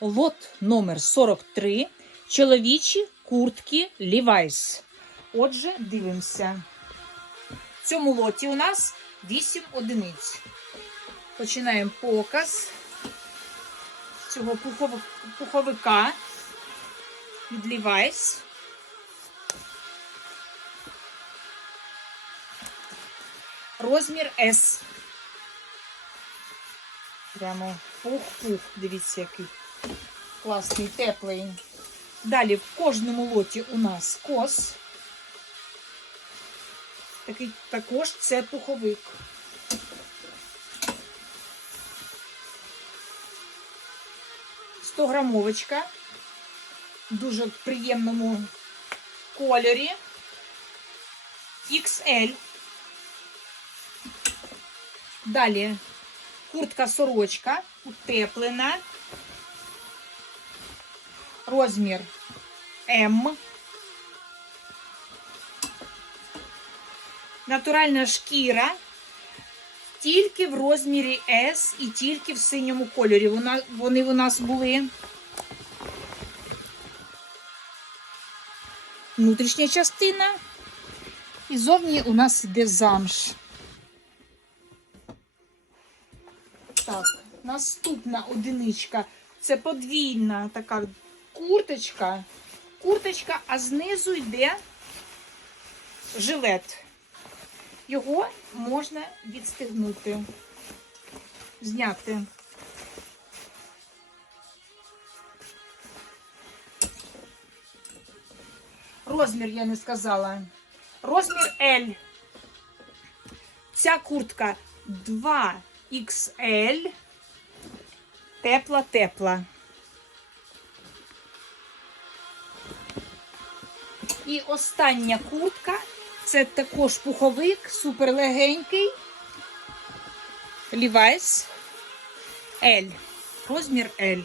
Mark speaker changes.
Speaker 1: лот номер 43. Чоловічі куртки Levi's. Отже, дивимося. В цьому лоті у нас 8 одиниць. Починаємо показ цього пуховика від Levi's. Розмір S. Прямо пух-пух. Дивіться, який класний, теплий. Далі в кожному лоті у нас кос. Такий також це пуховик. Стограмовочка. В дуже приємному кольорі. XL. Далі куртка сорочка утеплена. Розмір М. Натуральна шкіра. Тільки в розмірі S і тільки в синьому кольорі. Вона, вони у нас були. Внутрішня частина. І зовні у нас іде замш. Так, наступна одиничка. Це подвійна така курточка. Курточка, а знизу йде жилет. Його можна відстегнути, зняти. Розмір я не сказала. Розмір L. Ця куртка 2XL. Тепла-тепла. І остання куртка це також пуховик, суперлегенький. Levi's L. Розмір L.